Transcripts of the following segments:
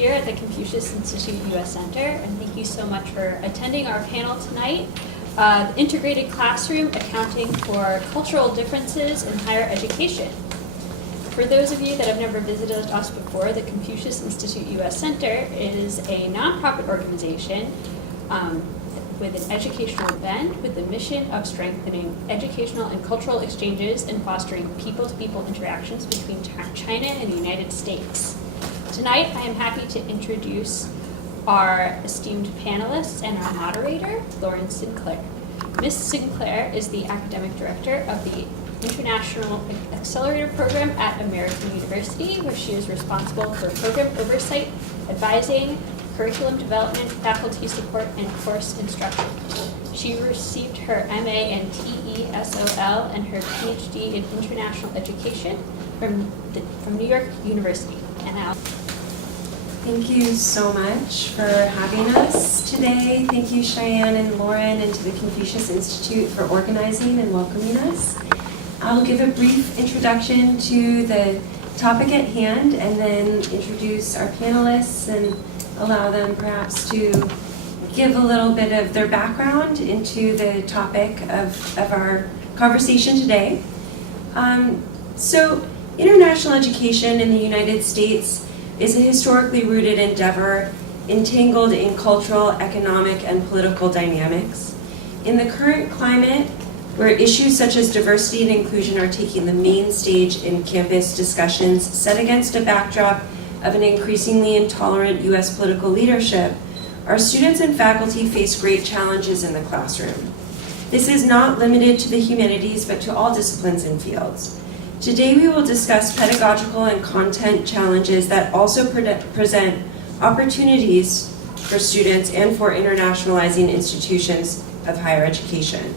here at the Confucius Institute U.S. Center, and thank you so much for attending our panel tonight, Integrated Classroom, Accounting for Cultural Differences in Higher Education. For those of you that have never visited us before, the Confucius Institute U.S. Center is a nonprofit organization with an educational bent with the mission of strengthening educational and cultural exchanges and fostering people-to-people interactions between China and the United States. Tonight, I am happy to introduce our esteemed panelists and our moderator, Lauren Sinclair. Ms. Sinclair is the Academic Director of the International Accelerator Program at American University, where she is responsible for program oversight, advising, curriculum development, faculty support, and course instruction. She received her MA in TESOL and her Ph.D. in International Education from New York University. And now, thank you so much for having us today. Thank you, Cheyenne and Lauren, and to the Confucius Institute for organizing and welcoming us. I'll give a brief introduction to the topic at hand and then introduce our panelists and allow them perhaps to give a little bit of their background into the topic of our conversation today. So international education in the United States is a historically rooted endeavor entangled in cultural, economic, and political dynamics. In the current climate, where issues such as diversity and inclusion are taking the main stage in campus discussions set against a backdrop of an increasingly intolerant U.S. political leadership, our students and faculty face great challenges in the classroom. This is not limited to the humanities, but to all disciplines and fields. Today we will discuss pedagogical and content challenges that also present opportunities for students and for internationalizing institutions of higher education.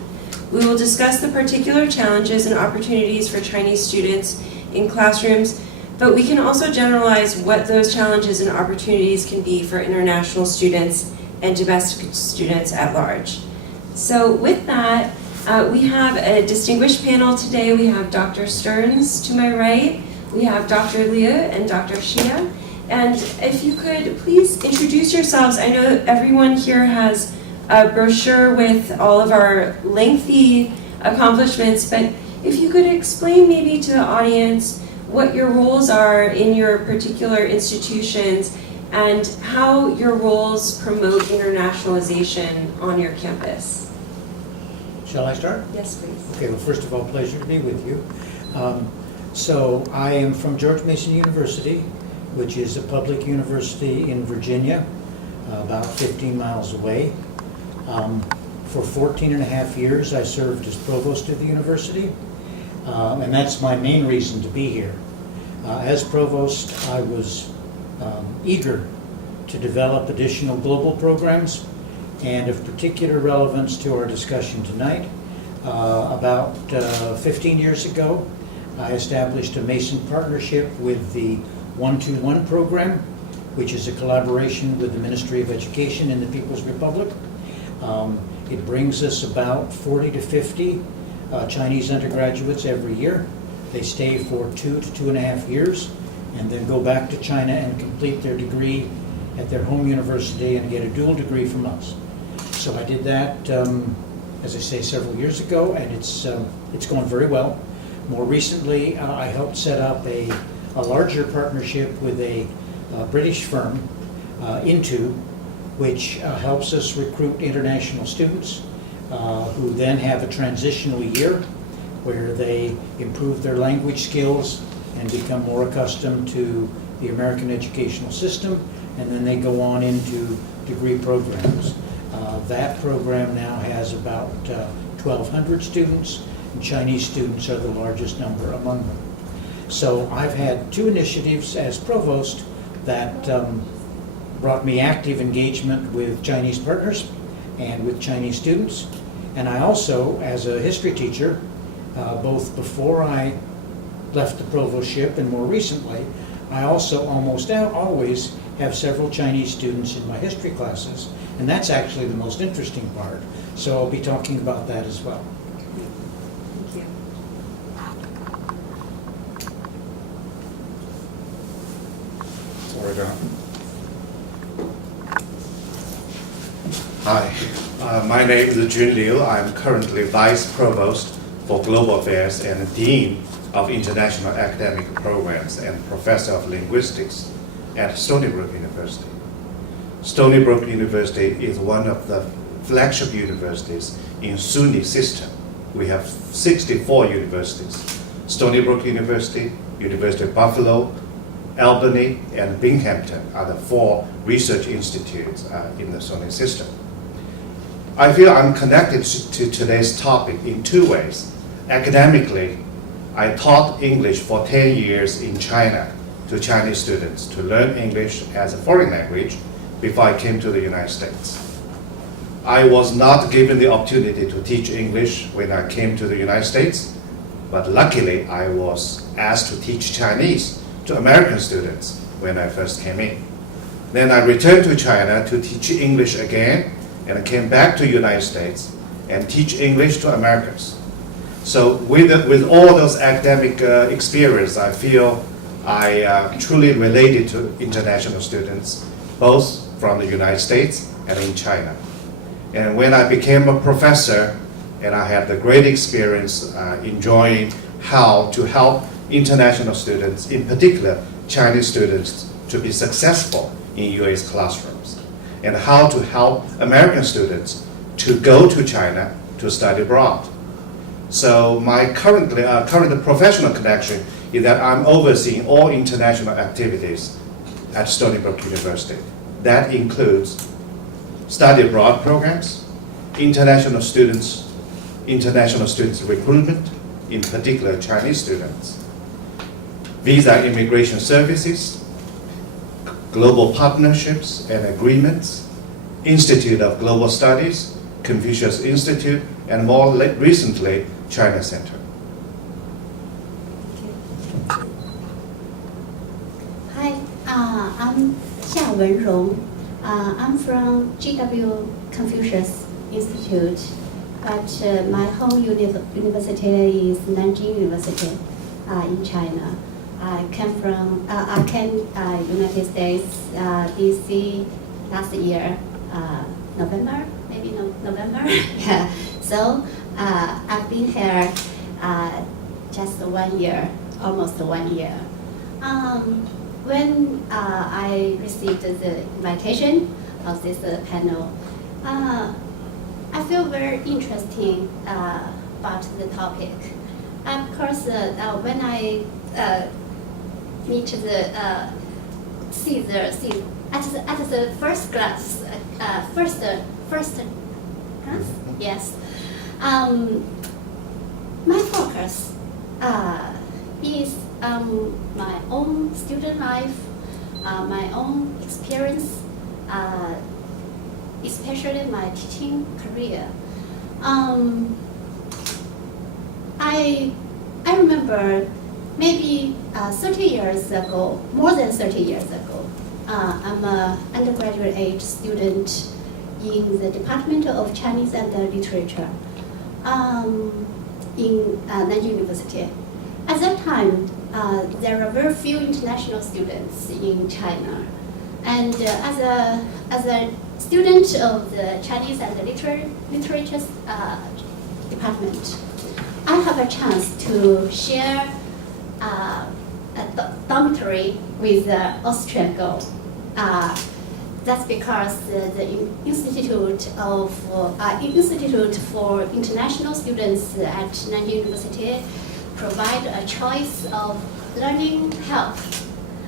We will discuss the particular challenges and opportunities for Chinese students in classrooms, but we can also generalize what those challenges and opportunities can be for international students and domestic students at large. So with that, we have a distinguished panel today. We have Dr. Stearns to my right, we have Dr. Liu and Dr. Xia. And if you could please introduce yourselves. I know everyone here has a brochure with all of our lengthy accomplishments, but if you could explain maybe to the audience what your roles are in your particular institutions and how your roles promote internationalization on your campus. Shall I start? Yes, please. Okay, well, first of all, pleasure to be with you. So I am from George Mason University, which is a public university in Virginia, about 15 miles away. For 14 and a half years, I served as provost of the university, and that's my main reason to be here. As provost, I was eager to develop additional global programs, and of particular relevance to our discussion tonight. About 15 years ago, I established a Mason partnership with the 121 program, which is a collaboration with the Ministry of Education in the People's Republic. It brings us about 40 to 50 Chinese undergraduates every year. They stay for 2 to 2.5 years and then go back to China and complete their degree at their home university and get a dual degree from us. So I did that, as I say, several years ago, and it's going very well. More recently, I helped set up a larger partnership with a British firm, Into, which helps us recruit international students who then have a transitional year where they improve their language skills and become more accustomed to the American educational system, and then they go on into degree programs. That program now has about 1,200 students, and Chinese students are the largest number among them. So I've had two initiatives as provost that brought me active engagement with Chinese partners and with Chinese students. And I also, as a history teacher, both before I left the provostship and more recently, I also almost always have several Chinese students in my history classes, and that's actually the most interesting part. So I'll be talking about that as well. Thank you. Sorry, John. Hi, my name is Jun Liu. I'm currently Vice Provost for Global Affairs and Dean of International Academic Programs and Professor of Linguistics at Stony Brook University. Stony Brook University is one of the flagship universities in SUNY system. We have 64 universities. Stony Brook University, University of Buffalo, Albany, and Binghamton are the 4 research institutes in the SUNY system. I feel I'm connected to today's topic in 2 ways. Academically, I taught English for 10 years in China to Chinese students to learn English as a foreign language before I came to the United States. I was not given the opportunity to teach English when I came to the United States, but luckily I was asked to teach Chinese to American students when I first came in. Then I returned to China to teach English again, and I came back to the United States and teach English to Americans. So with all those academic experience, I feel I truly related to international students, both from the United States and in China. And when I became a professor, and I had the great experience enjoying how to help international students, in particular Chinese students, to be successful in U.S. classrooms, and how to help American students to go to China to study abroad. So my current professional connection is that I'm overseeing all international activities at Stony Brook University. That includes study abroad programs, international students recruitment, in particular Chinese students, visa immigration services, global partnerships and agreements, Institute of Global Studies, Confucius Institute, and more recently, China Center. Hi, I'm Wenrong Xia. I'm from Confucius Institute, but my home university is Nanjing University in China. I came United States DC last year, November. Yeah. So I've been here just 1 year, almost 1 year. When I received the invitation of this panel, I feel very interesting about the topic. Of course, when I see at the first glance, yes. My focus is my own student life, my own experience, especially my teaching career. I remember maybe 30 years ago, more than 30 years ago, I'm an undergraduate age student in the Department of Chinese and Literature in Nanjing University. At that time, there were very few international students in China. And as a student of the Chinese and Literature department, I have a chance to share a dormitory with the Austrian girl. That's because the Institute for International Students at Nanjing University provide a choice of learning help.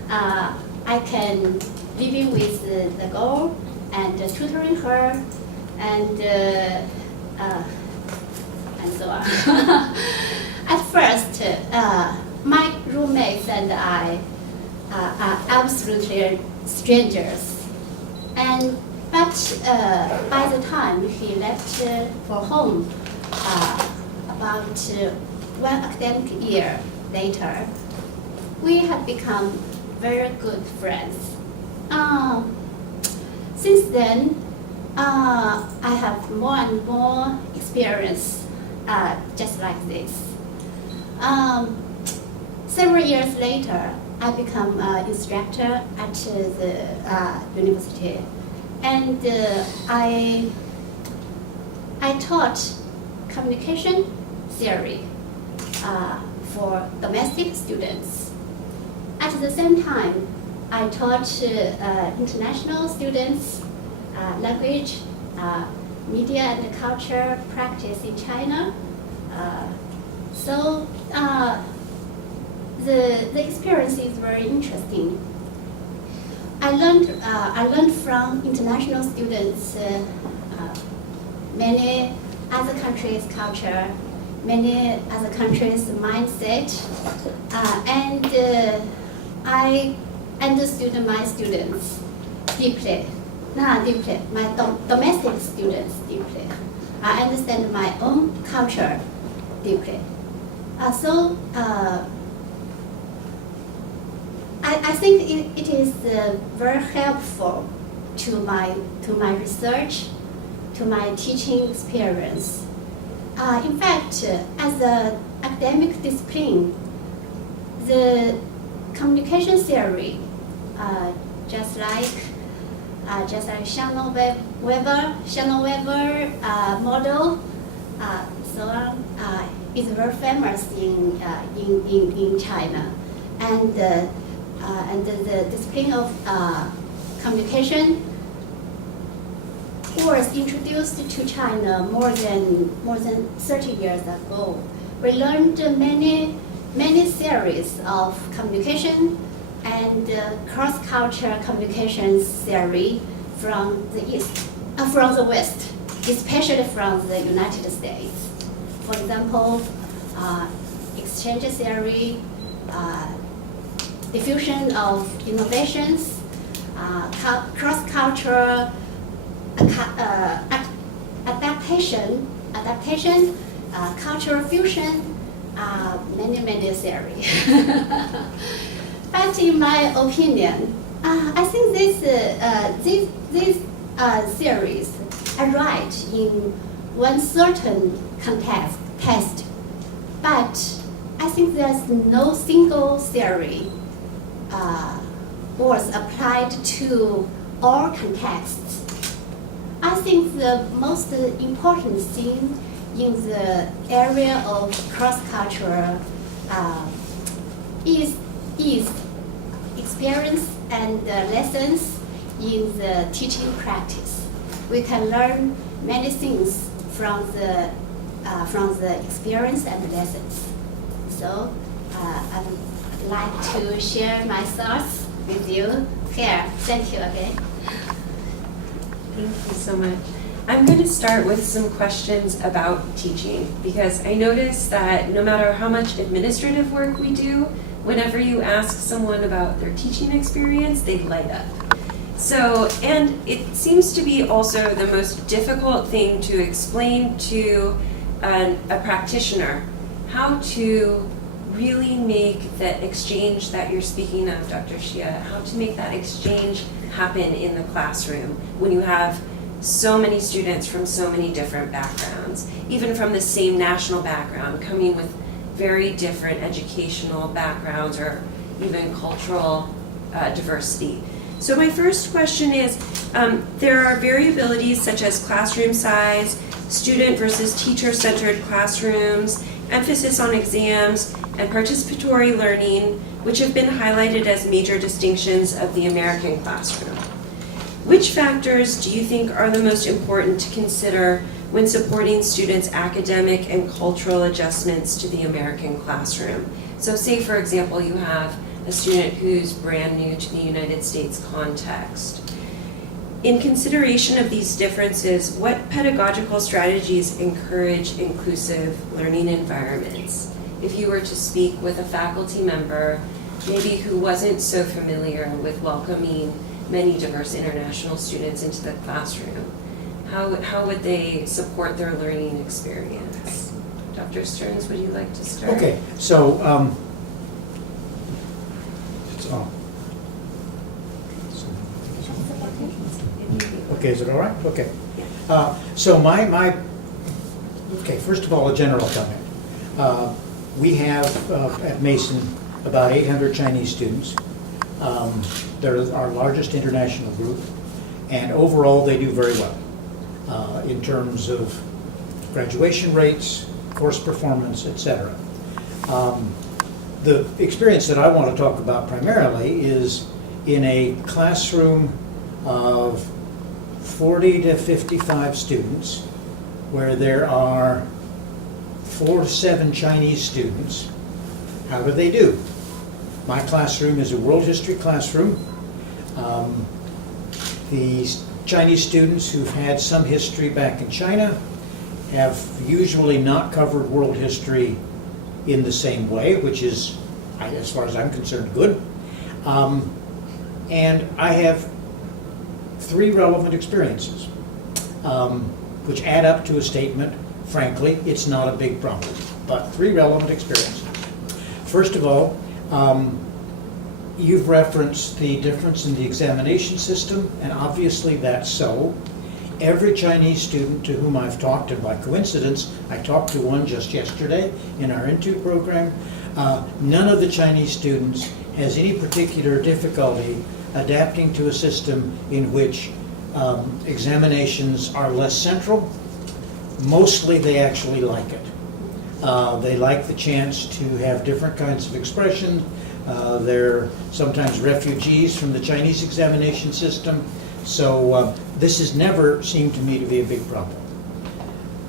I can living with the girl and tutoring her and so on. At first, my roommates and I are absolutely strangers. But by the time he left for home, about 1 academic year later, we have become very good friends. Since then, I have more and more experience just like this. Several years later, I become an instructor at the university, and I I taught communication theory for domestic students. At the same time, I taught international students language, media and culture practice in China. So the experience is very interesting. I learned from international students many other countries' culture, many other countries' mindset, and I understood my students deeply. Not deeply, my domestic students deeply. I understand my own culture deeply. I think it is very helpful to my research, to my teaching experience. In fact, as an academic discipline, the communication theory, just like Shannon Weber model, so on, is very famous in China, and the discipline of communication was introduced to China more than 30 years ago. We learned many theories of communication and cross-cultural communication theory from the West, especially from the United States. For example, exchange theory, diffusion of innovations, cross-cultural adaptation, cultural fusion, many theory. But in my opinion, I think these theories are right in one certain context, but I think there's no single theory was applied to all contexts. I think the most important thing in the area of cross-cultural is experience and lessons in the teaching practice. We can learn many things from the experience and lessons. So I'd like to share my thoughts with you here. Thank you again. Thank you so much. I'm going to start with some questions about teaching, because I notice that no matter how much administrative work we do, whenever you ask someone about their teaching experience, they light up. So, and it seems to be also the most difficult thing to explain to a practitioner, how to really make the exchange that you're speaking of, Dr. Xia, how to make that exchange happen in the classroom when you have so many students from so many different backgrounds, even from the same national background, coming with very different educational backgrounds or even cultural diversity. So my first question is, there are variabilities such as classroom size, student versus teacher-centered classrooms, emphasis on exams, and participatory learning, which have been highlighted as major distinctions of the American classroom. Which factors do you think are the most important to consider when supporting students' academic and cultural adjustments to the American classroom? So say, for example, you have a student who's brand new to the United States context. In consideration of these differences, what pedagogical strategies encourage inclusive learning environments? If you were to speak with a faculty member, maybe who wasn't so familiar with welcoming many diverse international students into the classroom, how would they support their learning experience? Dr. Stearns, would you like to start? Okay, so it's on. Okay, is it all right? Okay. So okay, first of all, a general comment. We have at Mason about 800 Chinese students. They're our largest international group, and overall they do very well in terms of graduation rates, course performance, etc. The experience that I want to talk about primarily is in a classroom of 40 to 55 students, where there are 4 to 7 Chinese students. How do they do? My classroom is a world history classroom. The Chinese students who've had some history back in China have usually not covered world history in the same way, which is, as far as I'm concerned, good. And I have 3 relevant experiences, which add up to a statement, frankly, it's not a big problem, but 3 relevant experiences. First of all, you've referenced the difference in the examination system, and obviously that's so. Every Chinese student to whom I've talked, and by coincidence, I talked to one just yesterday in our Institute program, none of the Chinese students has any particular difficulty adapting to a system in which examinations are less central. Mostly they actually like it. They like the chance to have different kinds of expression. They're sometimes refugees from the Chinese examination system. So this has never seemed to me to be a big problem.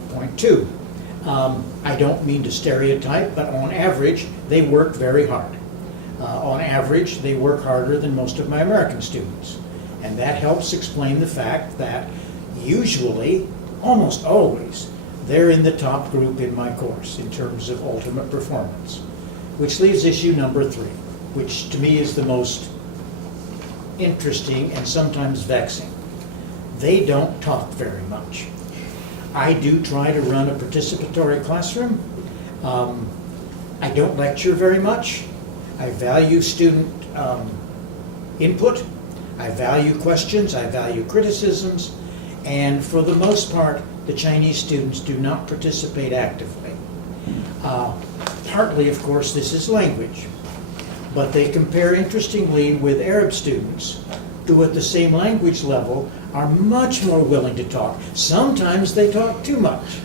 Point 2, I don't mean to stereotype, but on average, they work very hard. On average, they work harder than most of my American students. And that helps explain the fact that usually, almost always, they're in the top group in my course in terms of ultimate performance. Which leaves issue number 3, which to me is the most interesting and sometimes vexing. They don't talk very much. I do try to run a participatory classroom. I don't lecture very much. I value student input. I value questions. I value criticisms. And for the most part, the Chinese students do not participate actively. Partly, of course, this is language. But they compare interestingly with Arab students who at the same language level are much more willing to talk. Sometimes they talk too much.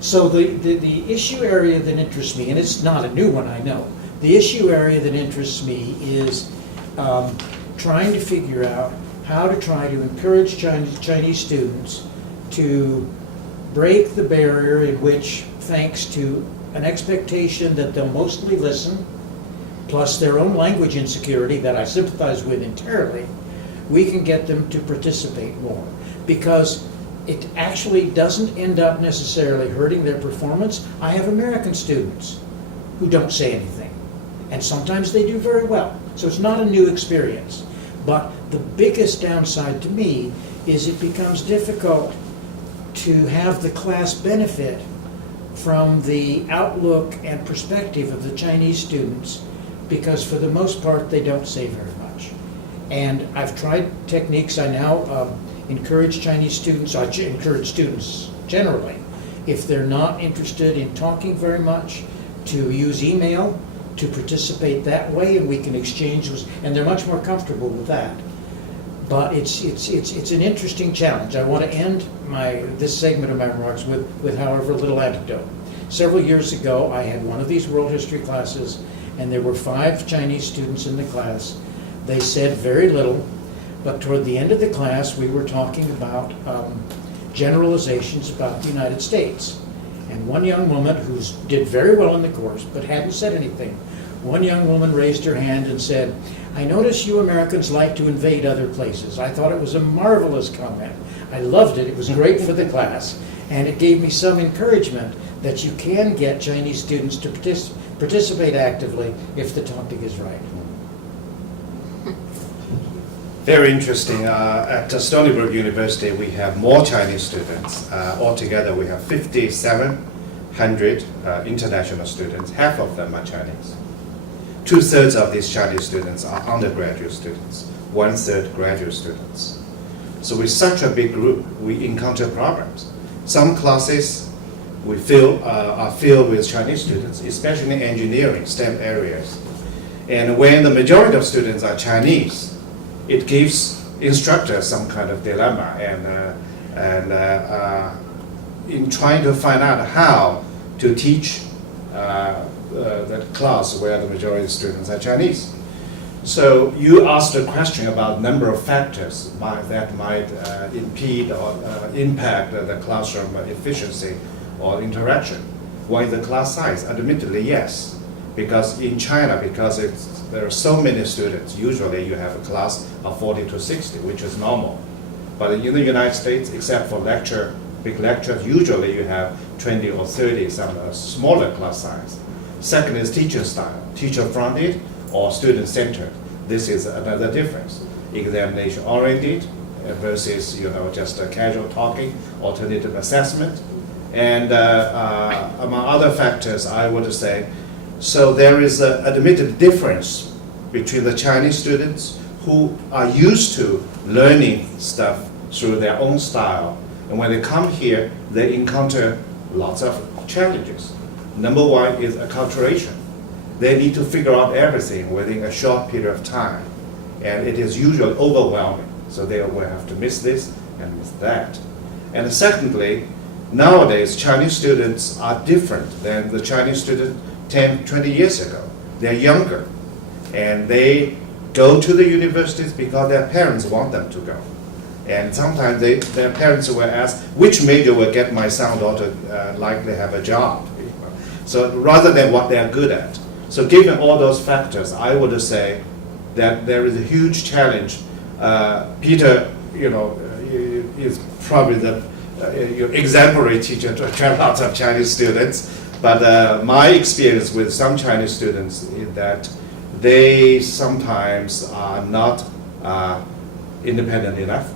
So the issue area that interests me, and it's not a new one, I know, the issue area that interests me is trying to figure out how to try to encourage Chinese students to break the barrier in which, thanks to an expectation that they'll mostly listen, plus their own language insecurity that I sympathize with entirely, we can get them to participate more. Because it actually doesn't end up necessarily hurting their performance. I have American students who don't say anything. And sometimes they do very well. So it's not a new experience. But the biggest downside to me is it becomes difficult to have the class benefit from the outlook and perspective of the Chinese students, because for the most part they don't say very much. And I've tried techniques. I now encourage Chinese students, I encourage students generally, if they're not interested in talking very much, to use email, to participate that way, and we can exchange, and they're much more comfortable with that. But it's an interesting challenge. I want to end this segment of my remarks with however little anecdote. Several years ago, I had one of these world history classes, and there were 5 Chinese students in the class. They said very little, but toward the end of the class, we were talking about generalizations about the United States. And one young woman who did very well in the course, but hadn't said anything, one young woman raised her hand and said, "I notice you Americans like to invade other places." I thought it was a marvelous comment. I loved it. It was great for the class. And it gave me some encouragement that you can get Chinese students to participate actively if the topic is right. Very interesting. At Stony Brook University, we have more Chinese students. Altogether, we have 5,700 international students. Half of them are Chinese. 2/3 of these Chinese students are undergraduate students. 1/3 graduate students. So with such a big group, we encounter problems. Some classes we feel are filled with Chinese students, especially in engineering, STEM areas. And when the majority of students are Chinese, it gives instructors some kind of dilemma, and in trying to find out how to teach the class where the majority of students are Chinese. So you asked a question about number of factors that might impede or impact the classroom efficiency or interaction. One is the class size. Admittedly, yes, because in China, because there are so many students, usually you have a class of 40 to 60, which is normal. But in the United States, except for big lectures, usually you have 20 or 30, some smaller class size. Second is teacher style, teacher-fronted or student-centered. This is another difference. Examination-oriented versus just a casual talking, alternative assessment. And among other factors, I would say, so there is an admitted difference between the Chinese students who are used to learning stuff through their own style. And when they come here, they encounter lots of challenges. Number one is acculturation. They need to figure out everything within a short period of time. And it is usually overwhelming. So they will have to miss this and miss that. And secondly, nowadays, Chinese students are different than the Chinese students 10, 20 years ago. They're younger. And they go to the universities because their parents want them to go. And sometimes their parents will ask, which major will get my son or daughter likely have a job? So rather than what they're good at. So given all those factors, I would say that there is a huge challenge. Peter, is probably the exemplary teacher to attract lots of Chinese students. But my experience with some Chinese students is that they sometimes are not independent enough,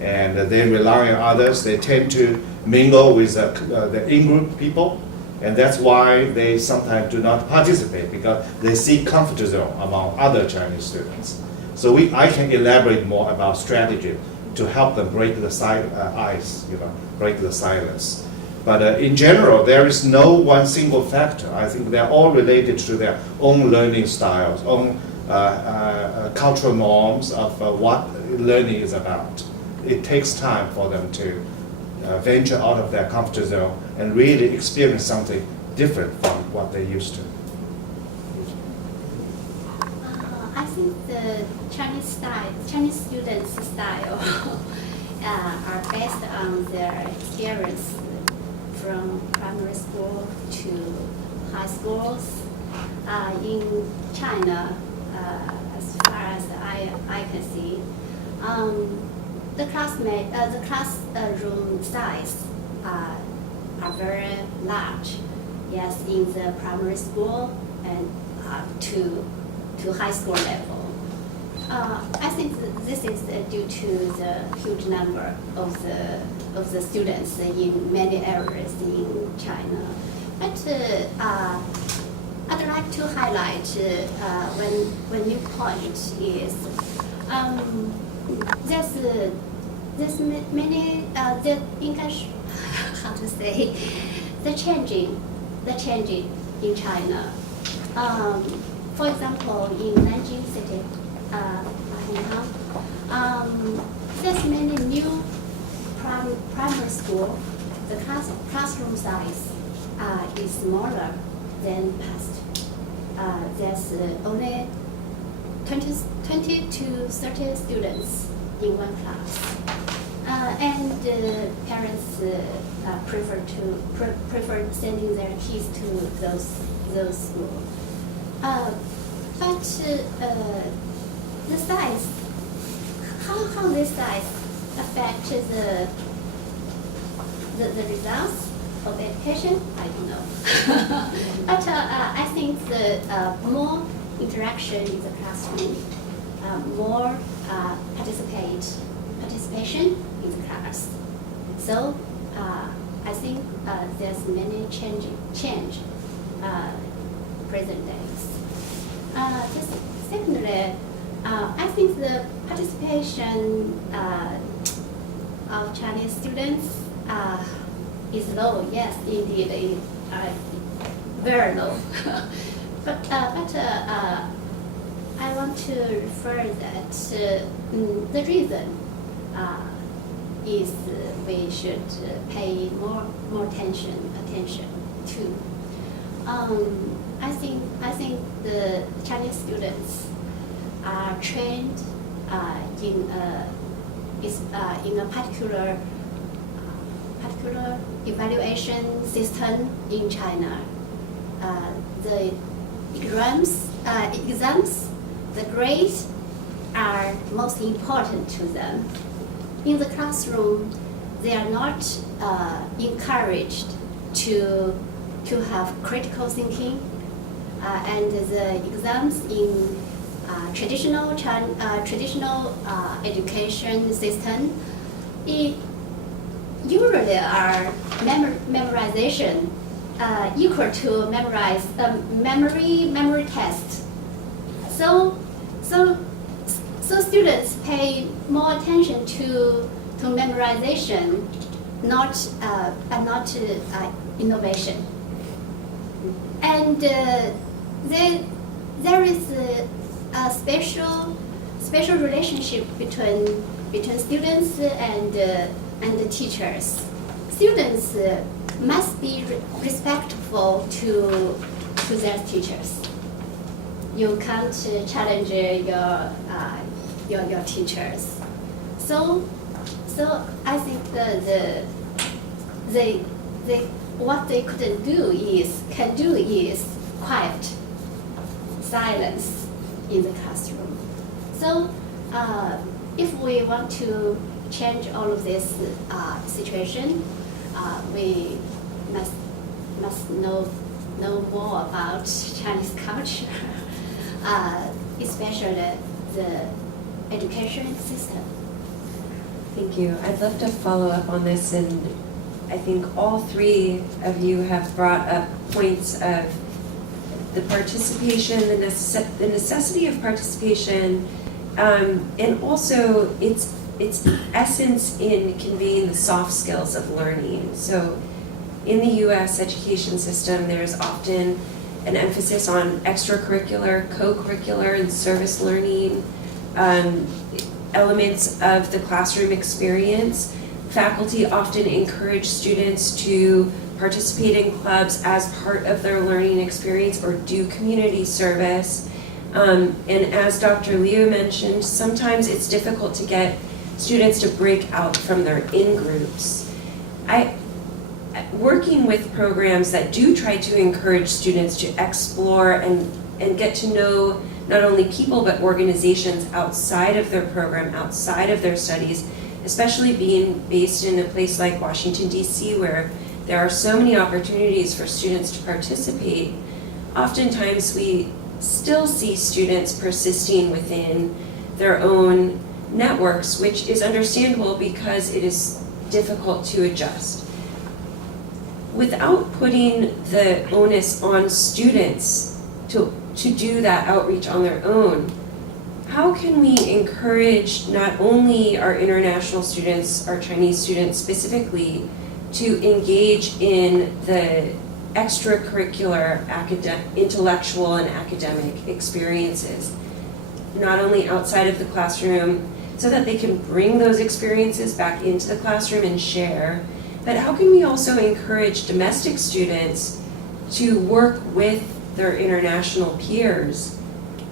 and they rely on others. They tend to mingle with the in-group people, and that's why they sometimes do not participate, because they seek comfort zone among other Chinese students. So I can elaborate more about strategy to help them break the ice, break the silence. But in general, there is no one single factor. I think they're all related to their own learning styles, own cultural norms of what learning is about. It takes time for them to venture out of their comfort zone and really experience something different from what they used to. I think the Chinese students' style are based on their experience from primary school to high schools. In China, as far as I can see, the classroom size are very large. Yes, in the primary school and to high school level. I think this is due to the huge number of the students in many areas in China. But I'd like to highlight one new point is there's many the English how to say the changing in China. For example, in Nanjing City, there's many new primary school. The classroom size is smaller than past. There's only 20 to 30 students in one class, and parents prefer sending their kids to those schools. But the size, how this size affect the results of education, I don't know. But I think the more interaction in the classroom, more participation in the class. So I think there's many change present days. Secondly, I think the participation of Chinese students is low. Yes, indeed, very low. But I want to refer that the reason is we should pay more attention to. I think the Chinese students are trained in a particular evaluation system in China. The exams, the grades are most important to them. In the classroom, they are not encouraged to have critical thinking, and the exams in traditional education system usually are memorization equal to memory test. So students pay more attention to memorization, not innovation. And there is a special relationship between students and the teachers. Students must be respectful to their teachers. You can't challenge your teachers. So I think what they can do is quiet, silence in the classroom. So if we want to change all of this situation, we must know more about Chinese culture, especially the education system. Thank you. I'd love to follow up on this, and I think all three of you have brought up points of the participation, the necessity of participation, and also its essence in conveying the soft skills of learning. So in the U.S. education system, there's often an emphasis on extracurricular, co-curricular, and service learning, elements of the classroom experience. Faculty often encourage students to participate in clubs as part of their learning experience or do community service. And as Dr. Liu mentioned, sometimes it's difficult to get students to break out from their in-groups. Working with programs that do try to encourage students to explore and get to know not only people but organizations outside of their program, outside of their studies, especially being based in a place like Washington, D.C., where there are so many opportunities for students to participate. Oftentimes we still see students persisting within their own networks, which is understandable because it is difficult to adjust. Without putting the onus on students to do that outreach on their own, how can we encourage not only our international students, our Chinese students specifically, to engage in the extracurricular, intellectual, and academic experiences, not only outside of the classroom, so that they can bring those experiences back into the classroom and share, but how can we also encourage domestic students to work with their international peers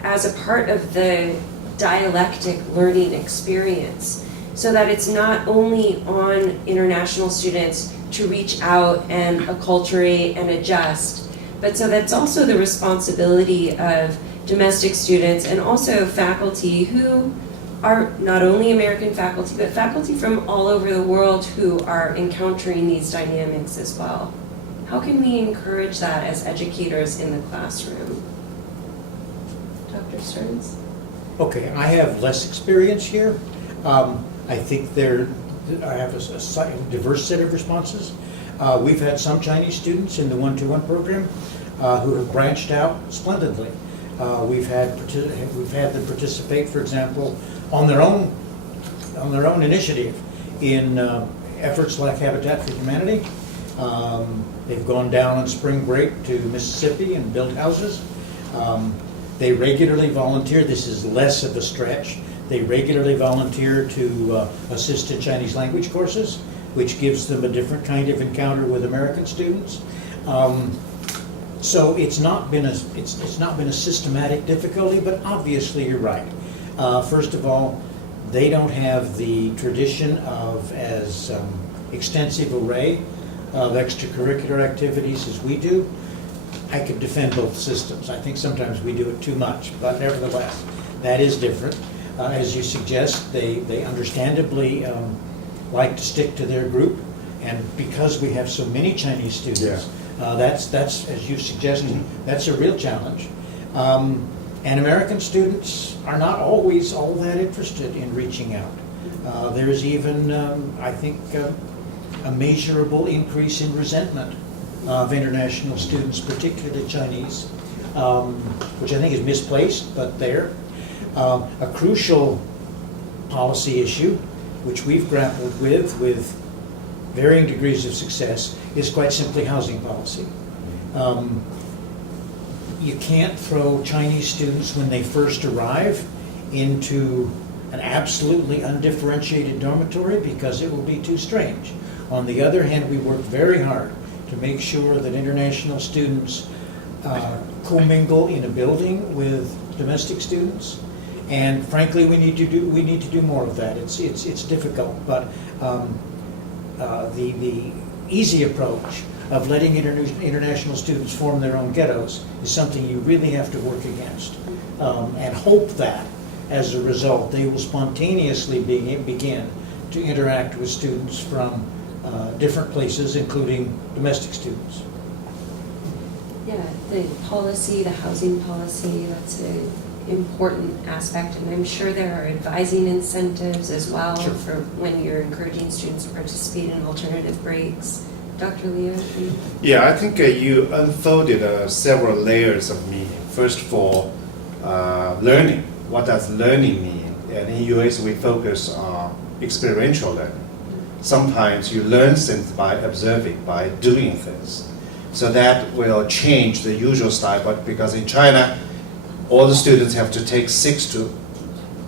as a part of the dialectic learning experience, so that it's not only on international students to reach out and acculturate and adjust, but so that's also the responsibility of domestic students and also faculty who are not only American faculty, but faculty from all over the world who are encountering these dynamics as well. How can we encourage that as educators in the classroom? Dr. Stearns? Okay, I have less experience here. I think I have a diverse set of responses. We've had some Chinese students in the 1-to-1 program who have branched out splendidly. We've had them participate, for example, on their own initiative in efforts like Habitat for Humanity. They've gone down on spring break to Mississippi and built houses. They regularly volunteer. This is less of a stretch They regularly volunteer to assist in Chinese language courses, which gives them a different kind of encounter with American students. So it's not been a systematic difficulty, but obviously you're right. First of all, they don't have the tradition of as extensive array of extracurricular activities as we do. I could defend both systems. I think sometimes we do it too much, but nevertheless, that is different. As you suggest, they understandably like to stick to their group, and because we have so many Chinese students, that's as you suggested, that's a real challenge. And American students are not always all that interested in reaching out. There's even, I think, a measurable increase in resentment of international students, particularly Chinese, which I think is misplaced, but there. A crucial policy issue, which we've grappled with varying degrees of success, is quite simply housing policy. You can't throw Chinese students when they first arrive into an absolutely undifferentiated dormitory because it will be too strange. On the other hand, we work very hard to make sure that international students commingle in a building with domestic students. And frankly, we need to do more of that. It's difficult, but the easy approach of letting international students form their own ghettos is something you really have to work against, and hope that as a result they will spontaneously begin to interact with students from different places, including domestic students. Yeah, the policy, the housing policy, that's an important aspect, and I'm sure there are advising incentives as well Sure. for when you're encouraging students to participate in alternative breaks. Dr. Liu? Yeah, I think you unfolded several layers of meaning. First of all, learning. What does learning mean? And in U.S. we focus on experiential learning. Sometimes you learn things by observing, by doing things. So that will change the usual style, but because in China, all the students have to take 6 to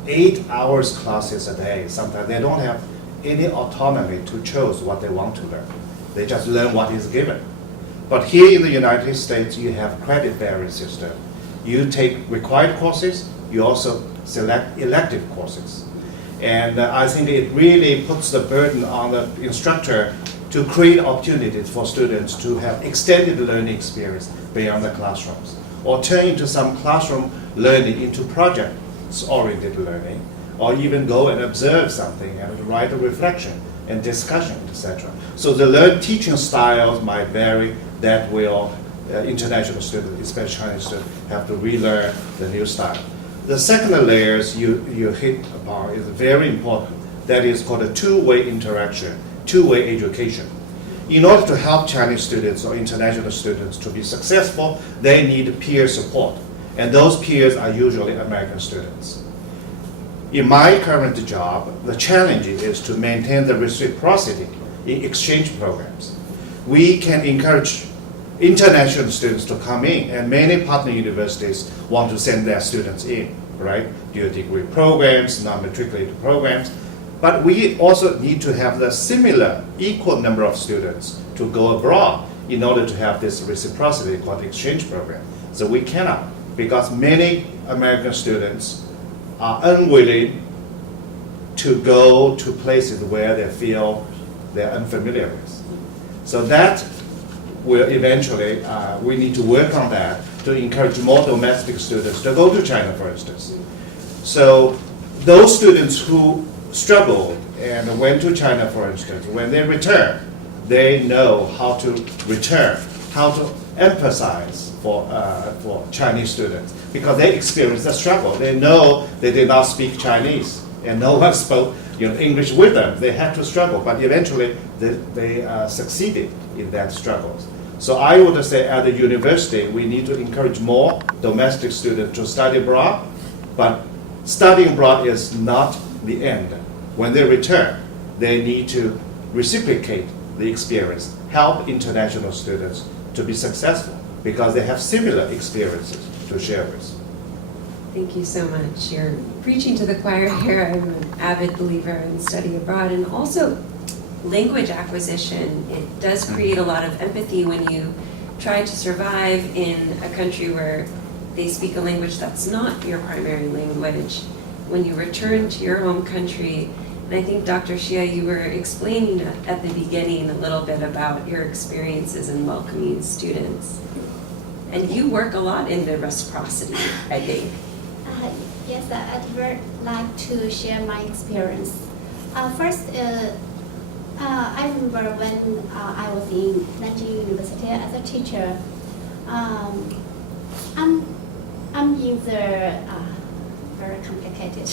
8 hours classes a day. Sometimes they don't have any autonomy to choose what they want to learn. They just learn what is given. But here in the United States, you have credit-bearing system. You take required courses, you also select elective courses. And I think it really puts the burden on the instructor to create opportunities for students to have extended learning experience beyond the classrooms, or turn into some classroom learning into project-oriented learning, or even go and observe something and write a reflection and discussion, etc. So the teaching styles might vary. That will international students, especially Chinese students, have to relearn the new style. The second layers you hit upon is very important. That is called a two-way interaction, two-way education. In order to help Chinese students or international students to be successful, they need peer support. And those peers are usually American students. In my current job, the challenge is to maintain the reciprocity in exchange programs. We can encourage international students to come in, and many partner universities want to send their students in, right? Dual degree programs, non-matriculated programs. But we also need to have the similar, equal number of students to go abroad in order to have this reciprocity called exchange program. So we cannot, because many American students are unwilling to go to places where they feel they're unfamiliar with. So that will eventually, we need to work on that to encourage more domestic students to go to China, for instance. So those students who struggled and went to China, for instance, when they return, they know how to return, how to emphasize for Chinese students, because they experienced the struggle. They know they did not speak Chinese, and no one spoke English with them. They had to struggle, but eventually they succeeded in that struggle. So I would say at the university, we need to encourage more domestic students to study abroad, but studying abroad is not the end. When they return, they need to reciprocate the experience, help international students to be successful, because they have similar experiences to share with. Thank you so much. You're preaching to the choir here. I'm an avid believer in study abroad, and also language acquisition. It does create a lot of empathy when you try to survive in a country where they speak a language that's not your primary language. When you return to your home country, and I think Dr. Xia, you were explaining at the beginning a little bit about your experiences in welcoming students. And you work a lot in the reciprocity, I think. Yes, I'd very like to share my experience. First, I remember when I was in Nanjing University as a teacher. I'm in the very complicated.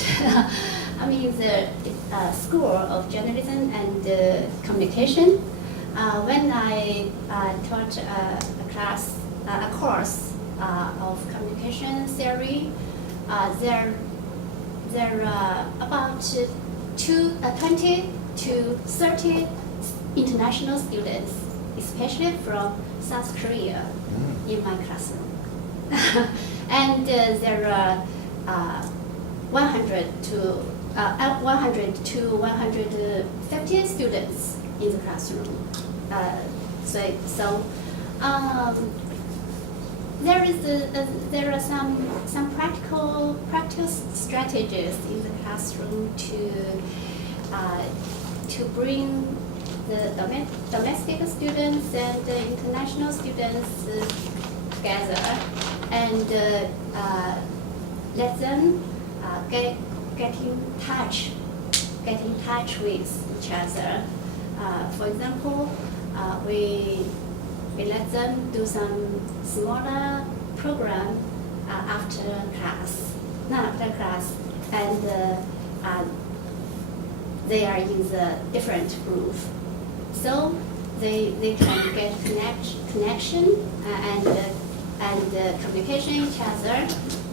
I'm in the School of Journalism and Communication. When I taught a course of communication theory, there are about 20 to 30 international students, especially from South Korea, in my classroom. And there are 100 to 150 students in the classroom. There are some practical strategies in the classroom to bring the domestic students and the international students together and let them get in touch with each other. For example, we let them do some smaller program after class, and they are in the different group, so they can get connection and communication each other.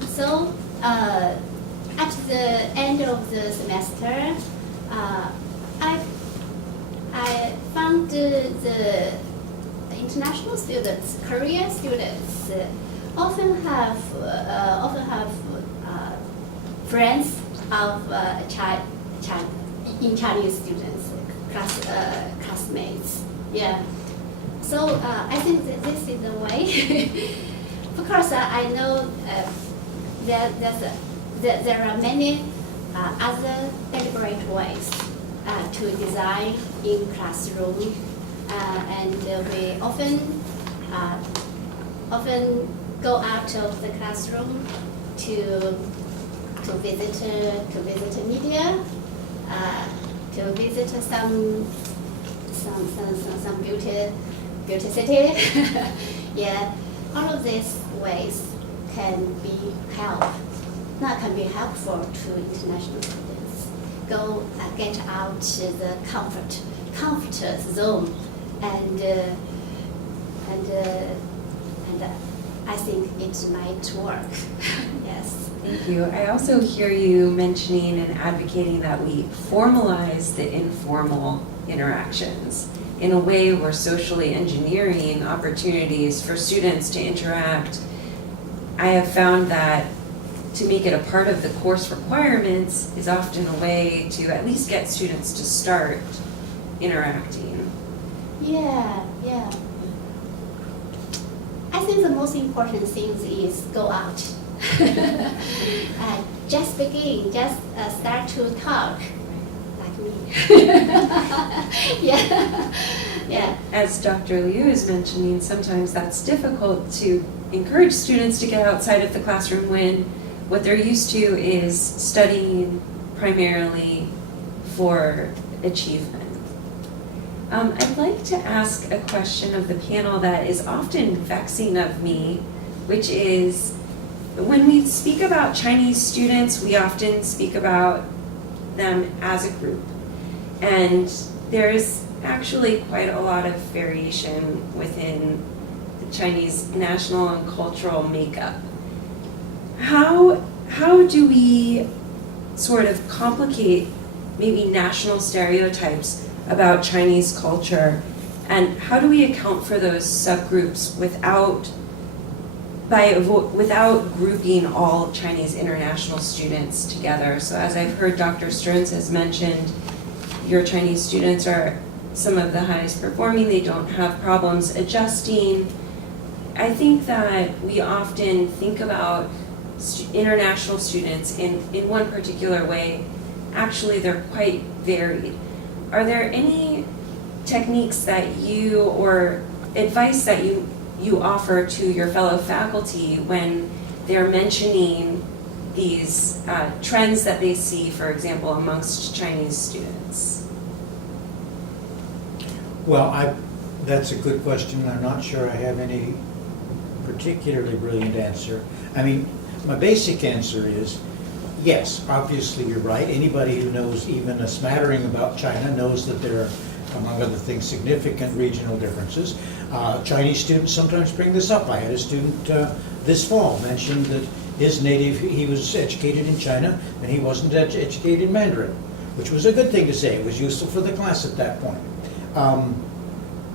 So at the end of the semester, I found the international students, Korean students, often have friends of Chinese students, classmates. Yeah. So I think that this is the way. Of course, I know that there are many other deliberate ways to design in classroom, and we often go out of the classroom to visit media, to visit some beauty city. Yeah, all of these ways can be helpful to international students. Go get out the comfort zone, and I think it might work. Yes. Thank you. I also hear you mentioning and advocating that we formalize the informal interactions. In a way, we're socially engineering opportunities for students to interact. I have found that to make it a part of the course requirements is often a way to at least get students to start interacting. Yeah. I think the most important thing is go out. Just begin, start to talk, like me. Yeah. As Dr. Liu is mentioning, sometimes that's difficult to encourage students to get outside of the classroom when what they're used to is studying primarily for achievement. I'd like to ask a question of the panel that is often vexing of me, which is when we speak about Chinese students, we often speak about them as a group. And there's actually quite a lot of variation within the Chinese national and cultural makeup. How do we sort of complicate maybe national stereotypes about Chinese culture, and how do we account for those subgroups without without grouping all Chinese international students together. So as I've heard Dr. Stearns has mentioned, your Chinese students are some of the highest performing, they don't have problems adjusting. I think that we often think about international students in one particular way. Actually, they're quite varied. Are there any techniques that you, or advice that you offer to your fellow faculty when they're mentioning these trends that they see, for example, amongst Chinese students? Well, that's a good question. I'm not sure I have any particularly brilliant answer. I mean, my basic answer is, yes, obviously you're right. Anybody who knows even a smattering about China knows that there are, among other things, significant regional differences. Chinese students sometimes bring this up. I had a student this fall mention that he was educated in China and he wasn't educated in Mandarin, which was a good thing to say. It was useful for the class at that point.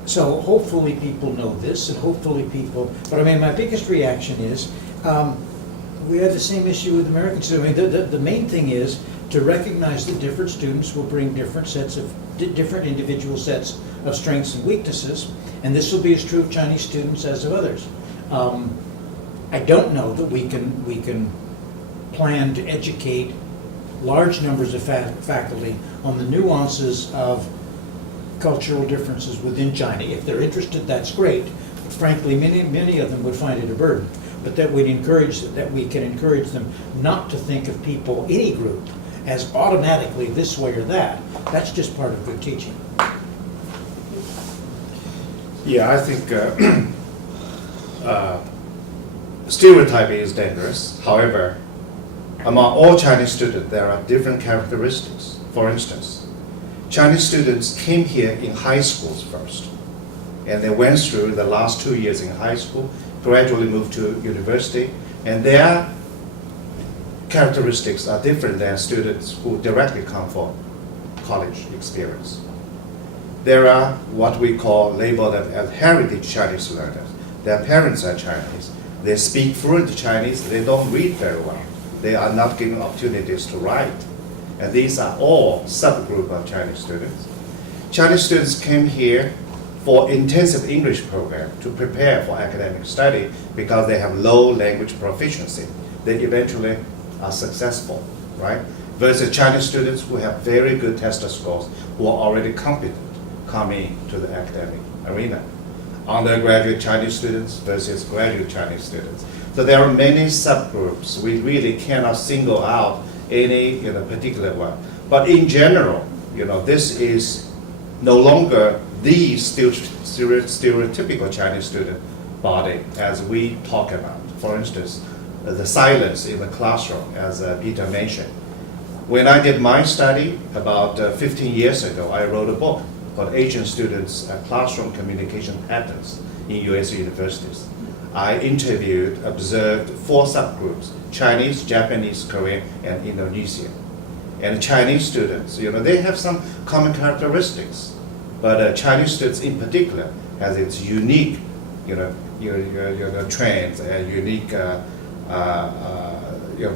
So hopefully people know this, and hopefully people, but I mean, my biggest reaction is, we have the same issue with Americans. I mean, the main thing is to recognize that different students will bring different individual sets of strengths and weaknesses, and this will be as true of Chinese students as of others. I don't know that we can plan to educate large numbers of faculty on the nuances of cultural differences within China. If they're interested, that's great. But frankly, many of them would find it a burden. But that we can encourage them not to think of people, any group, as automatically this way or that. That's just part of good teaching. Yeah, I think stereotyping is dangerous. However, among all Chinese students, there are different characteristics. For instance, Chinese students came here in high schools first, and they went through the last 2 years in high school, gradually moved to university, and their characteristics are different than students who directly come from college experience. There are what we call labeled as heritage Chinese learners. Their parents are Chinese. They speak fluent Chinese. They don't read very well. They are not given opportunities to write. And these are all subgroup of Chinese students. Chinese students came here for intensive English program to prepare for academic study because they have low language proficiency. They eventually are successful, right? Versus Chinese students who have very good test scores, who are already competent coming to the academic arena. Undergraduate Chinese students versus graduate Chinese students. So there are many subgroups. We really cannot single out any particular one. But in general, this is no longer the stereotypical Chinese student body as we talk about. For instance, the silence in the classroom, as Peter mentioned. When I did my study about 15 years ago, I wrote a book called Asian Students' Classroom Communication Patterns in U.S. universities. I interviewed, observed 4 subgroups: Chinese, Japanese, Korean, and Indonesian. And Chinese students, they have some common characteristics, but Chinese students in particular has its unique, trends and unique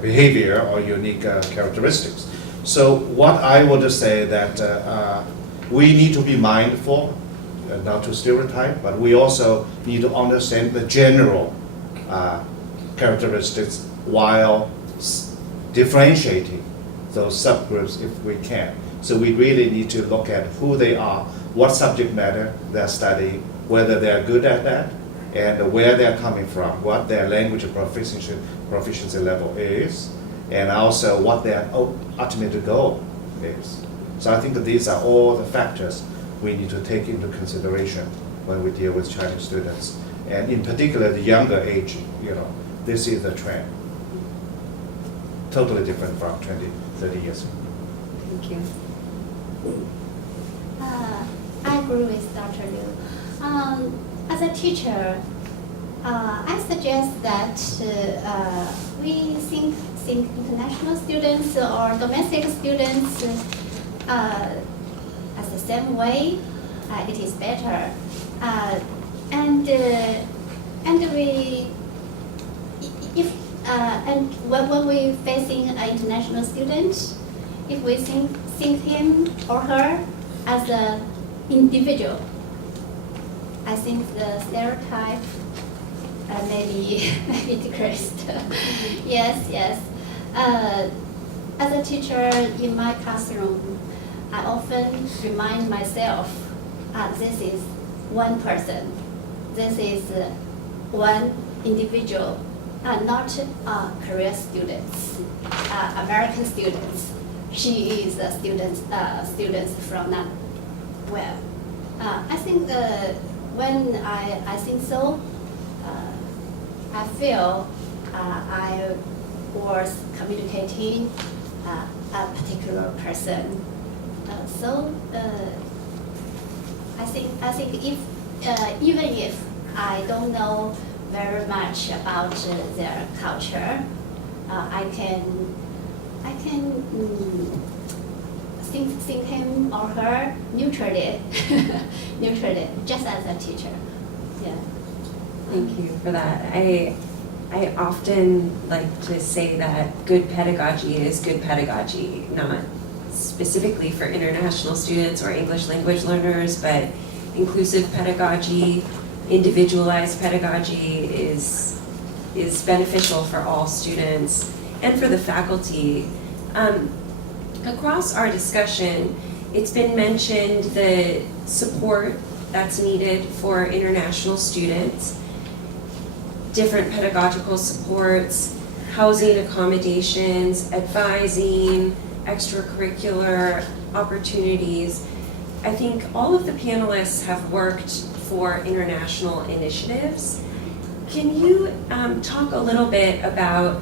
behavior or unique characteristics. So what I would say that we need to be mindful, not to stereotype, but we also need to understand the general characteristics while differentiating those subgroups if we can. So we really need to look at who they are, what subject matter they're studying, whether they're good at that, and where they're coming from, what their language proficiency level is, and also what their ultimate goal is. So I think that these are all the factors we need to take into consideration when we deal with Chinese students. And in particular, the younger age, this is the trend. Totally different from 20, 30 years ago. Thank you. I agree with Dr. Liu. As a teacher, I suggest that we think international students or domestic students as the same way. It is better, and we And when we facing an international student, if we think him or her as an individual, I think the stereotype maybe decreased. Yes. As a teacher in my classroom, I often remind myself, this is one person. This is one individual, not Korean students, American students. She is a students from that. Well, I think when I think so, I feel I was communicating a particular person. I think if even if I don't know very much about their culture, I can think him or her neutrally, just as a teacher. Yeah. Thank you for that. I often like to say that good pedagogy is good pedagogy, not specifically for international students or English language learners, but inclusive pedagogy, individualized pedagogy is beneficial for all students and for the faculty. Across our discussion, it's been mentioned the support that's needed for international students, different pedagogical supports, housing accommodations, advising, extracurricular opportunities. I think all of the panelists have worked for international initiatives. Can you talk a little bit about,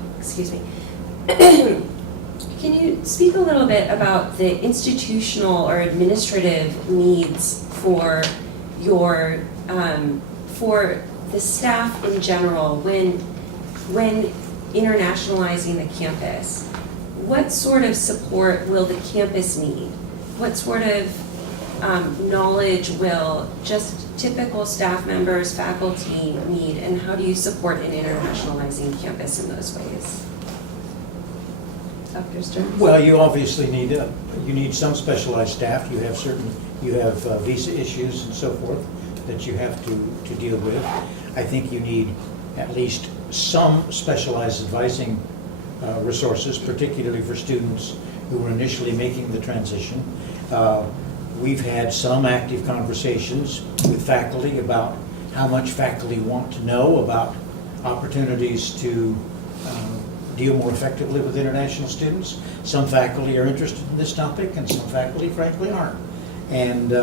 can you speak a little bit about the institutional or administrative needs for your, for the staff in general when internationalizing the campus? What sort of support will the campus need? What sort of knowledge will just typical staff members, faculty need, and how do you support an internationalizing campus in those ways? Dr. Stearns? Well, you obviously need some specialized staff. You have visa issues and so forth that you have to deal with. I think you need at least some specialized advising resources, particularly for students who are initially making the transition. We've had some active conversations with faculty about how much faculty want to know about opportunities to deal more effectively with international students. Some faculty are interested in this topic and some faculty frankly aren't. And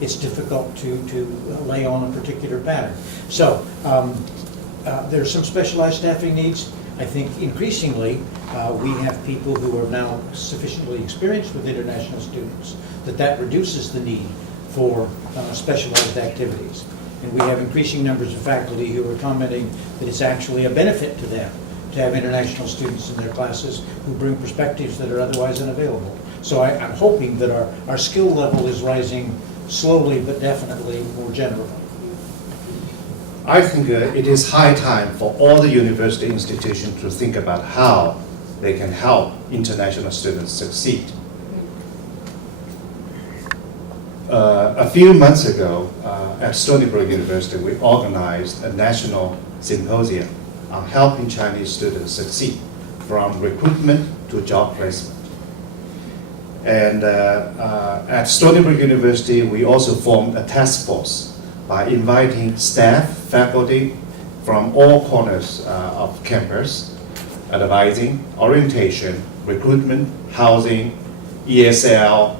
it's difficult to lay on a particular pattern. So there's some specialized staffing needs. I think increasingly we have people who are now sufficiently experienced with international students that reduces the need for specialized activities. And we have increasing numbers of faculty who are commenting that it's actually a benefit to them to have international students in their classes who bring perspectives that are otherwise unavailable. So I'm hoping that our skill level is rising slowly but definitely more generally. I think it is high time for all the university institutions to think about how they can help international students succeed. A few months ago at Stony Brook University, we organized a national symposium on helping Chinese students succeed from recruitment to job placement. And at Stony Brook University, we also formed a task force by inviting staff, faculty from all corners of campus, advising, orientation, recruitment, housing, ESL,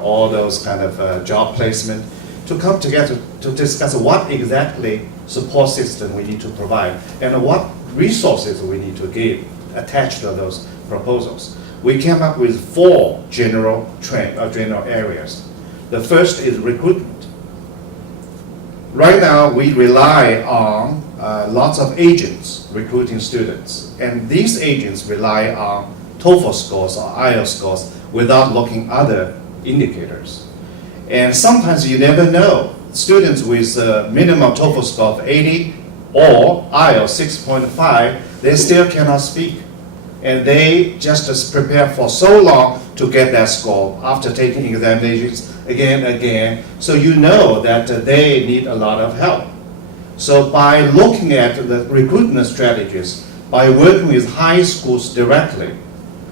all those kind of job placement, to come together to discuss what exactly support system we need to provide and what resources we need to give attached to those proposals. We came up with 4 general areas. The first is recruitment. Right now, we rely on lots of agents recruiting students, and these agents rely on TOEFL scores or IELTS scores without looking other indicators. And sometimes you never know. Students with a minimum TOEFL score of 80 or IELTS 6.5 they still cannot speak. And they just prepare for so long to get that score after taking examinations again and again. So you know that they need a lot of help. So by looking at the recruitment strategies, by working with high schools directly,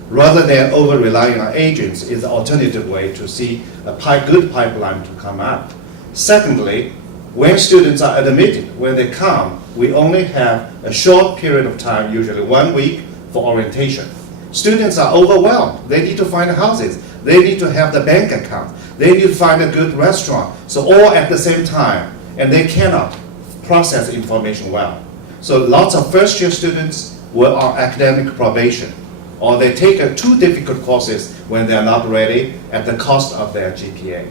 rather than over-relying on agents, is an alternative way to see a good pipeline to come up. Secondly, when students are admitted, when they come, we only have a short period of time, usually 1 week, for orientation. Students are overwhelmed. They need to find houses. They need to have the bank account. They need to find a good restaurant. So all at the same time, and they cannot process information well. So lots of first-year students were on academic probation, or they take too difficult courses when they're not ready at the cost of their GPA.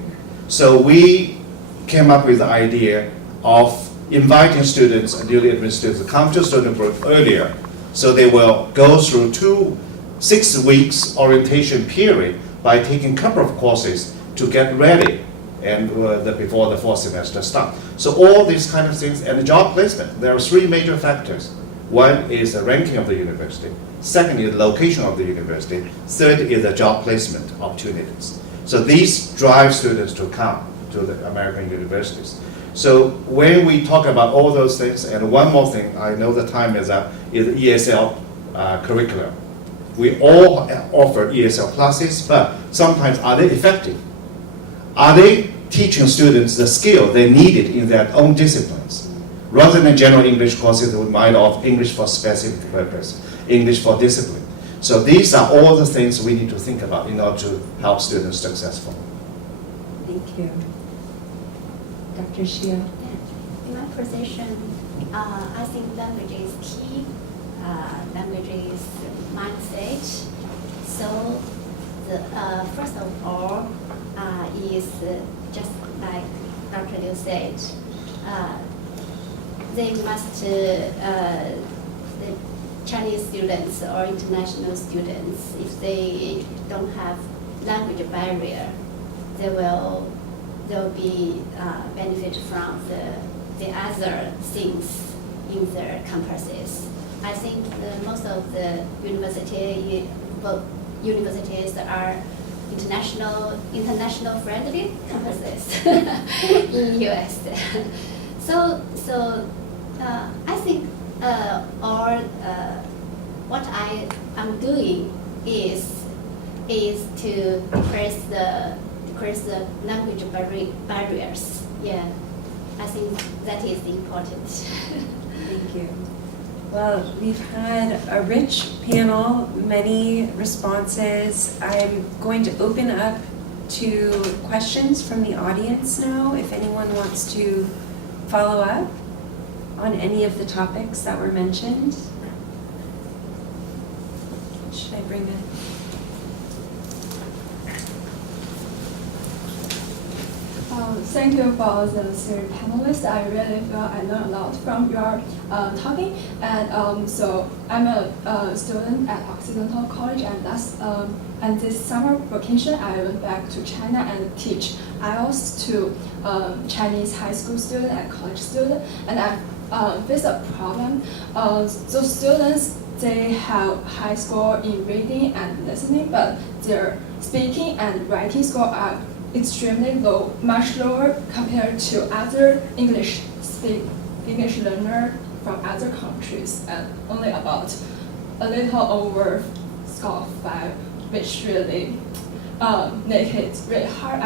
So we came up with the idea of inviting students, newly admitted students, to come to Stony Brook earlier, so they will go through 6 weeks orientation period by taking a couple of courses to get ready and before the fall semester starts. So all these kind of things, and the job placement, there are 3 major factors. One is the ranking of the university. Second is the location of the university. Third is the job placement opportunities. So these drive students to come to the American universities. So when we talk about all those things, and one more thing, I know the time is up, is ESL curriculum. We all offer ESL classes, but sometimes are they effective? Are they teaching students the skill they needed in their own disciplines? Rather than general English courses, we might offer English for specific purpose, English for discipline. So these are all the things we need to think about in order to help students successful. Thank you. Dr. Xia. In my position, I think language is key. Language is mindset. So, first of all, is just like Dr. Liu said, they must, the Chinese students or international students, if they don't have language barrier, they'll be benefit from the other things in their campuses. I think most of the universities are international friendly campuses in U.S. So I think what I am doing is to decrease the language barriers. Yeah, I think that is important. Thank you. Well, we've had a rich panel, many responses. I'm going to open up to questions from the audience now, if anyone wants to follow up on any of the topics that were mentioned. Should I bring it? Thank you for the three panelists. I really feel I learned a lot from your talking. And so I'm a student at Occidental College, and this summer vacation I went back to China and teach IELTS to Chinese high school student and college student. And I faced a problem. Those students, they have high score in reading and listening, but their speaking and writing score are extremely low, much lower compared to other English learner from other countries, and only about a little over score of 5, which really make it really hard.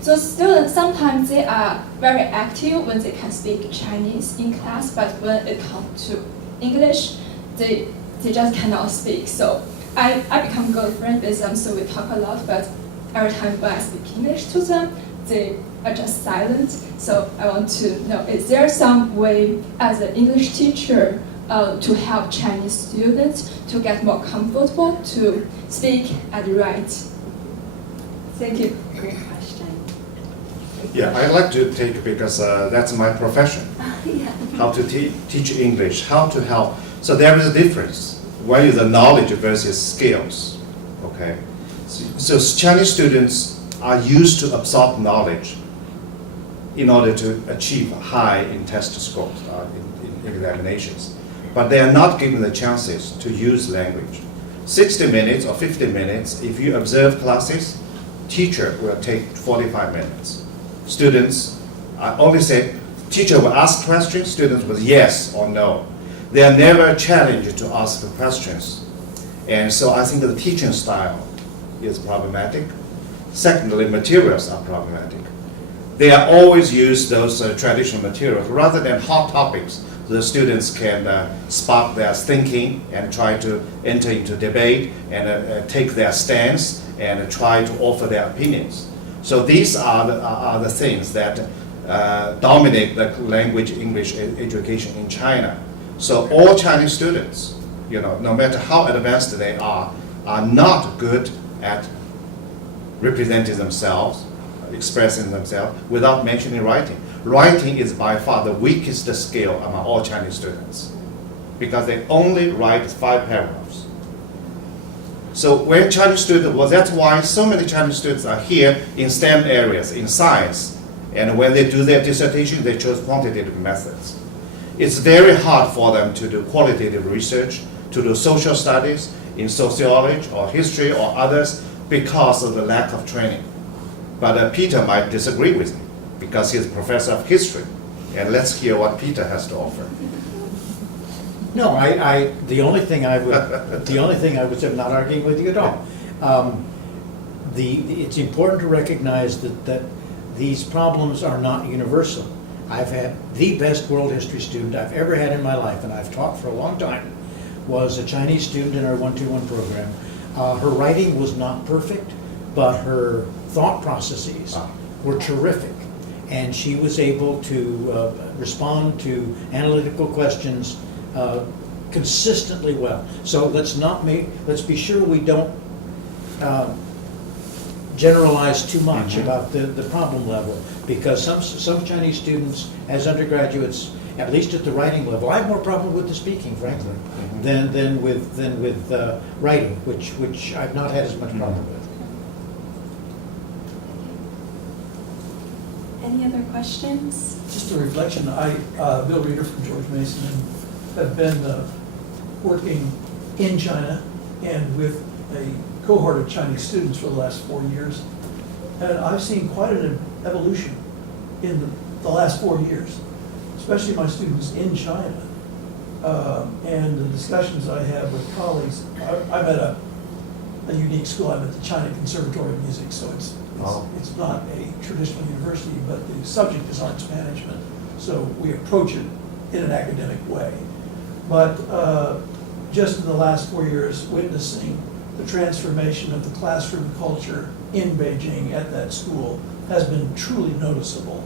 So students, sometimes they are very active when they can speak Chinese in class, but when it comes to English, they just cannot speak. So I become good friends with them, so we talk a lot, but every time when I speak English to them, they are just silent. So I want to know, is there some way as an English teacher to help Chinese students to get more comfortable to speak and write? Thank you. Great question. Yeah, I like to take because that's my profession. Yeah. How to teach English, how to help. So there is a difference. One is the knowledge versus skills. Okay. So Chinese students are used to absorb knowledge in order to achieve high in test scores in examinations. but they are not given the chances to use language. 60 minutes or 50 minutes, if you observe classes, teacher will take 45 minutes. Students, I always say, teacher will ask questions, students will yes or no. They are never challenged to ask the questions. And so I think the teaching style is problematic. Secondly, materials are problematic. They are always use those traditional materials rather than hot topics. The students can spark their thinking and try to enter into debate and take their stance and try to offer their opinions. So these are the things that dominate the language English education in China. So all Chinese students, no matter how advanced they are not good at representing themselves, expressing themselves without mentioning writing. Writing is by far the weakest skill among all Chinese students because they only write 5 paragraphs. So when Chinese students, well, that's why so many Chinese students are here in STEM areas, in science, and when they do their dissertation, they choose quantitative methods. It's very hard for them to do qualitative research, to do social studies in sociology or history or others because of the lack of training. But Peter might disagree with me because he's a professor of history. And let's hear what Peter has to offer. No, the only thing I would say, I'm not arguing with you at all. It's important to recognize that these problems are not universal. I've had the best world history student I've ever had in my life, and I've taught for a long time, was a Chinese student in our 121 program. Her writing was not perfect, but her thought processes were terrific. And she was able to respond to analytical questions consistently well. So let's be sure we don't generalize too much about the problem level, because some Chinese students as undergraduates, at least at the writing level, I have more problem with the speaking, frankly, than with writing, which I've not had as much problem with. Any other questions? Just a reflection. Bill Reeder from George Mason, have been working in China and with a cohort of Chinese students for the last 4 years. And I've seen quite an evolution in the last 4 years, especially my students in China. And the discussions I have with colleagues, I'm at a unique school. I'm at the China Conservatory of Music, so it's not a traditional university, but the subject is arts management. So we approach it in an academic way. But just in the last 4 years, witnessing the transformation of the classroom culture in Beijing at that school has been truly noticeable.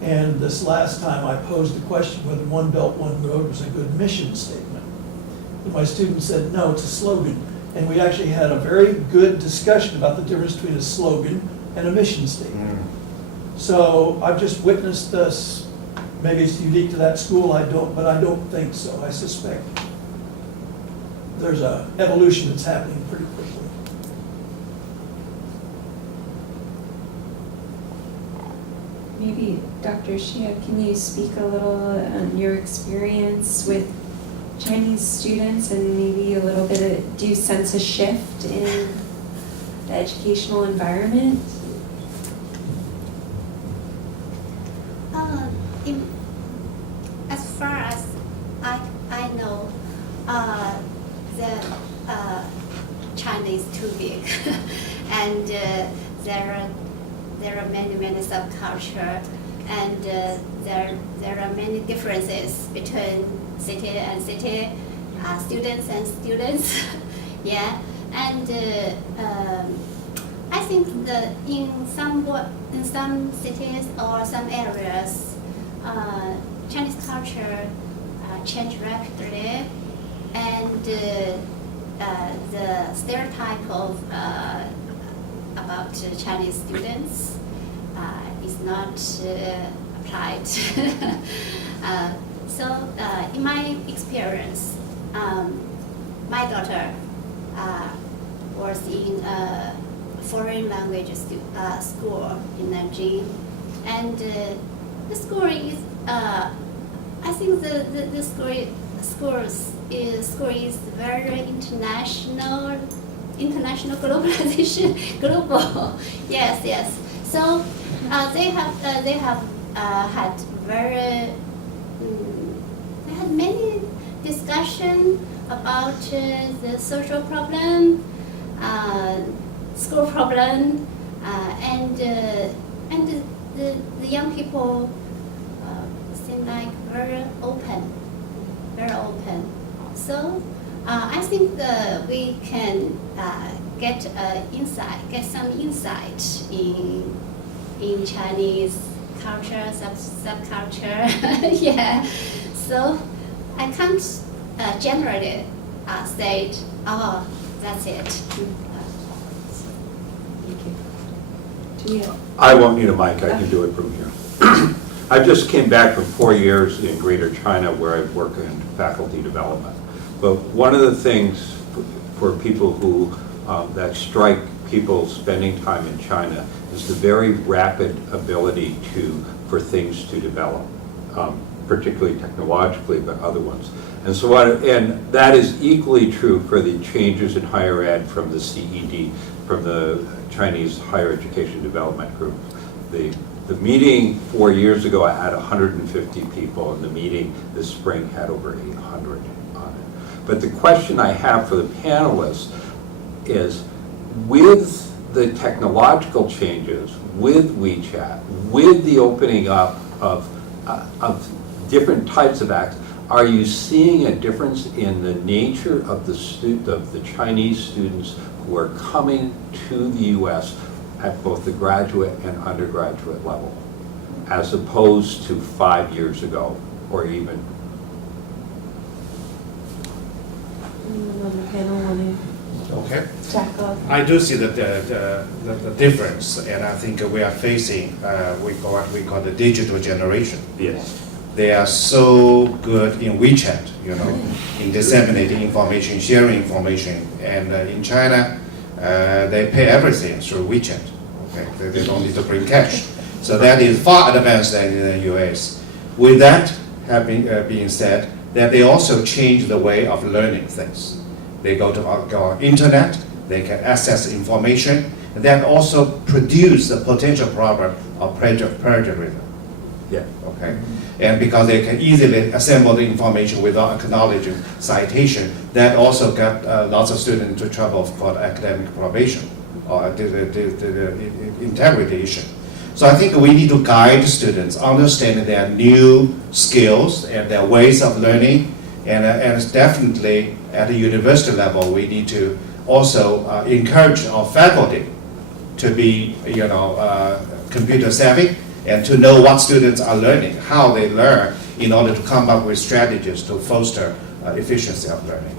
And this last time I posed the question whether One Belt, One Road was a good mission statement. And my students said, no, it's a slogan. And we actually had a very good discussion about the difference between a slogan and a mission statement. So I've just witnessed this. Maybe it's unique to that school, but I don't think so. I suspect there's an evolution that's happening pretty quickly. Maybe Dr. Xia, can you speak a little on your experience with Chinese students and maybe a little bit do you sense a shift in the educational environment? As far as I know, the China is too big, and there are many subculture, and there are many differences between city and city, students and students. Yeah, and I think that in some cities or some areas, Chinese culture changed rapidly, and the stereotype of about Chinese students is not applied. So in my experience, my daughter was in a foreign language school in Nanjing, and the school is, I think the school school is very international globalization, global. Yes. So they have had they had many discussion about the social problem, school problem, and the young people seem like very open. So I think we can get some insight in Chinese culture, subculture. Yeah. So I can't generally say, oh, that's it. Thank you. Do we I won't need a mic, I can do it from here. I just came back from 4 years in Greater China where I work in faculty development. But one of the things for people who, that strike people spending time in China is the very rapid ability for things to develop, particularly technologically, but other ones. And so, and that is equally true for the changes in higher ed from the CED, from the Chinese Higher Education Development Group. The meeting 4 years ago, I had 150 people, and the meeting this spring had over 800 on it. But the question I have for the panelists is, with the technological changes, with WeChat, with the opening up of different types of acts, are you seeing a difference in the nature of the Chinese students who are coming to the U.S. at both the graduate and undergraduate level, as opposed to 5 years ago, or even? anyone on the panel want Okay. to tackle? I do see the difference, and I think we are facing what we call the digital generation. Yes. They are so good in WeChat, in disseminating information, sharing information, and in China, they pay everything through WeChat. Okay, they don't need to bring cash. So that is far advanced than in the U.S. With that being said, that they also change the way of learning things. They go to our internet, they can access information, and that also produce the potential problem of plagiarism. Yeah. Okay, and because they can easily assemble the information without acknowledging citation, that also got lots of students into trouble for academic probation or the integrity issue. So I think we need to guide students, understanding their new skills and their ways of learning, and definitely at the university level, we need to also encourage our faculty to be, computer savvy and to know what students are learning, how they learn, in order to come up with strategies to foster efficiency of learning.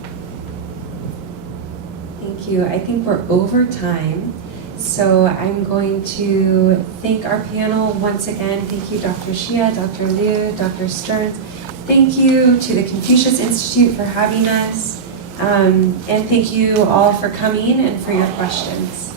Thank you. I think we're over time. So I'm going to thank our panel once again. Thank you, Dr. Xia, Dr. Liu, Dr. Stearns. Thank you to the Confucius Institute for having us. And thank you all for coming and for your questions.